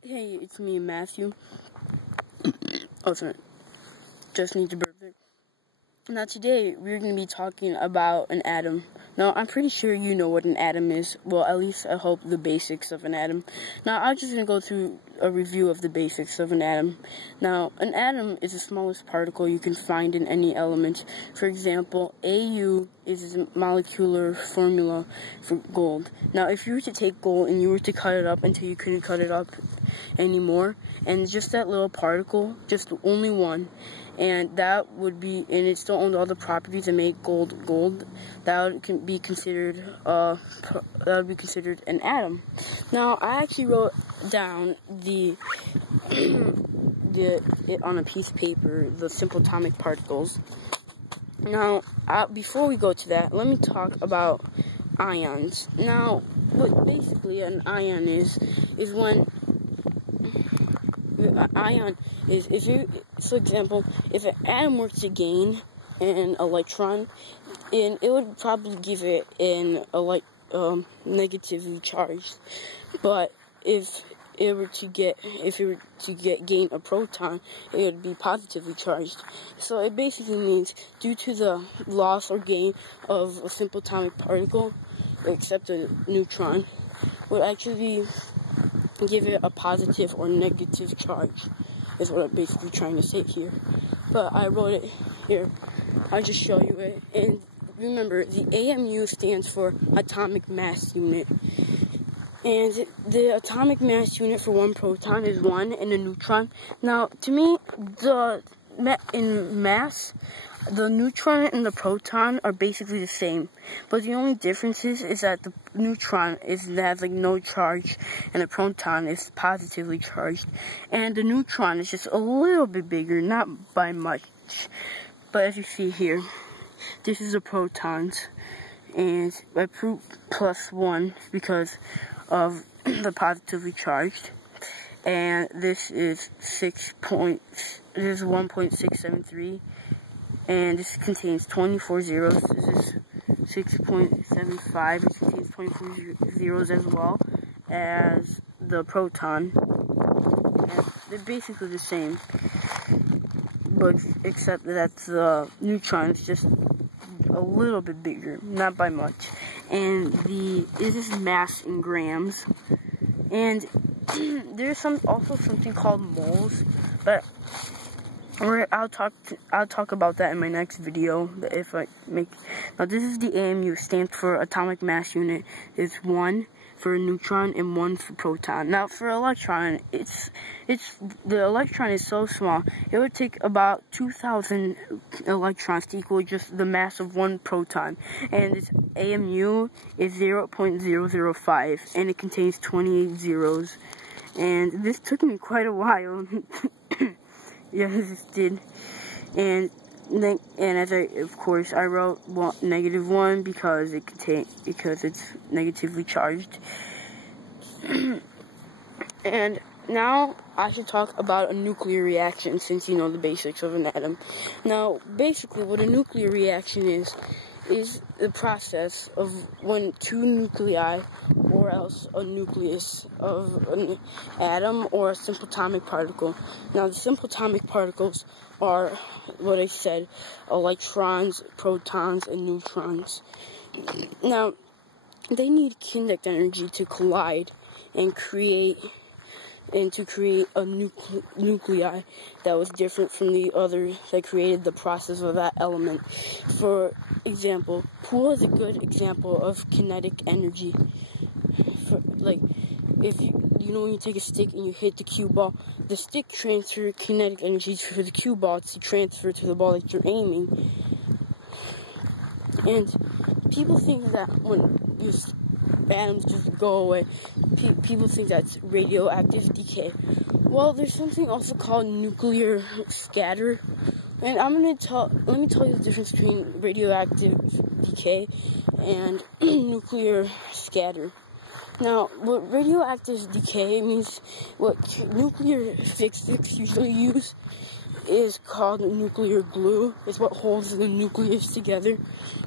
Hey, it's me, Matthew. Oh, sorry. Just need to burp it. Now, today, we're going to be talking about an atom. Now, I'm pretty sure you know what an atom is. Well, at least I hope the basics of an atom. Now, I'm just going to go through a review of the basics of an atom. Now, an atom is the smallest particle you can find in any element. For example, Au is a molecular formula for gold. Now, if you were to take gold and you were to cut it up until you couldn't cut it up anymore, and just that little particle, just only one, and that would be, and it still owned all the properties that make gold gold, that would be considered an atom. Now, I actually wrote down it on a piece of paper, the simple atomic particles. Now, before we go to that, let me talk about ions. Now, what basically an ion is when ion is, for example, if an atom were to gain an electron, and it would probably give it an negatively charged. But if it were to gain a proton, it would be positively charged. So it basically means, due to the loss or gain of a simple atomic particle, except a neutron, would actually give it a positive or negative charge, is what I'm basically trying to say here. But I wrote it here. I'll just show you it. And remember, the AMU stands for atomic mass unit. And the atomic mass unit for one proton is 1, and a neutron. Now, to me, in mass, the neutron and the proton are basically the same, but the only difference is that the neutron has like no charge, and the proton is positively charged, and the neutron is just a little bit bigger, not by much. But as you see here, this is the protons, and I put +1 because of the positively charged, and this is 1.673. And this contains 24 zeros. This is 6.75. It contains 24 zeros as well as the proton. And they're basically the same, but except that the neutron is just a little bit bigger, not by much. And this is mass in grams. And there's also something called moles, but I'll talk about that in my next video if I make. Now, this is the AMU, stands for atomic mass unit. It's 1 for a neutron and 1 for proton. Now, for electron, the electron is so small, it would take about 2,000 electrons to equal just the mass of 1 proton. And its AMU is 0.005, and it contains 28 zeros. And this took me quite a while. Yes, it did. And as of course, I wrote -1 because it's negatively charged. And now I should talk about a nuclear reaction, since you know the basics of an atom. Now, basically, what a nuclear reaction is the process of when two nuclei, or else a nucleus of an atom or a simple atomic particle. Now, the simple atomic particles are what I said: electrons, protons, and neutrons. Now, they need kinetic energy to collide and to create a nuclei that was different from the other that created the process of that element. For example, pool is a good example of kinetic energy. Like, if you know when you take a stick and you hit the cue ball, the stick transfers kinetic energy for the cue ball to transfer to the ball that you're aiming. And people think that when atoms just go away, people think that's radioactive decay. Well, there's something also called nuclear scatter, and let me tell you the difference between radioactive decay and nuclear scatter. Now, what radioactive decay means, what nuclear physics usually use, is called nuclear glue. It's what holds the nucleus together.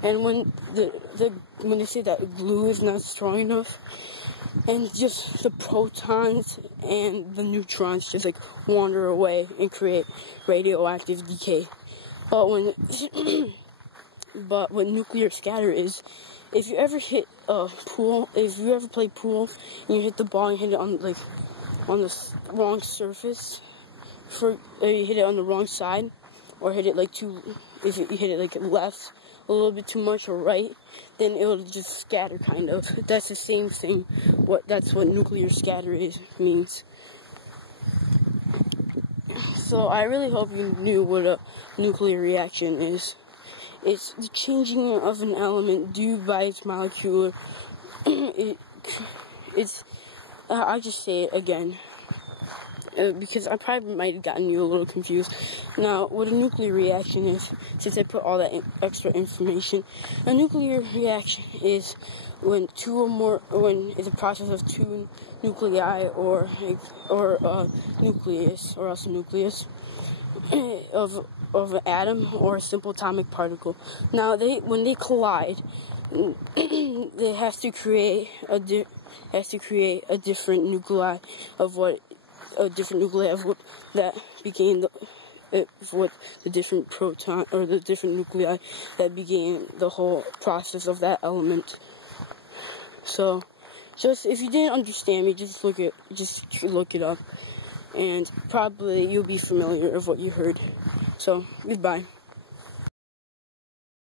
And when they say that glue is not strong enough, and just the protons and the neutrons just like wander away and create radioactive decay. But what nuclear scatter is, if you ever hit a pool, if you ever play pool and you hit the ball and hit it on the wrong surface, or you hit it on the wrong side, or hit it if you hit it like left a little bit too much or right, then it'll just scatter kind of. That's the same thing. That's what nuclear scatter means. So I really hope you knew what a nuclear reaction is. It's the changing of an element due by its molecule. I'll just say it again, because I probably might have gotten you a little confused. Now, what a nuclear reaction is, since I put all that extra information, a nuclear reaction is when it's a process of two nuclei or a nucleus, or else a nucleus of an atom or a simple atomic particle. Now, when they collide, they have to create a different nuclei of what that became the different proton, or the different nuclei that began the whole process of that element. So, just if you didn't understand me, just look it up, and probably you'll be familiar of what you heard. So, goodbye.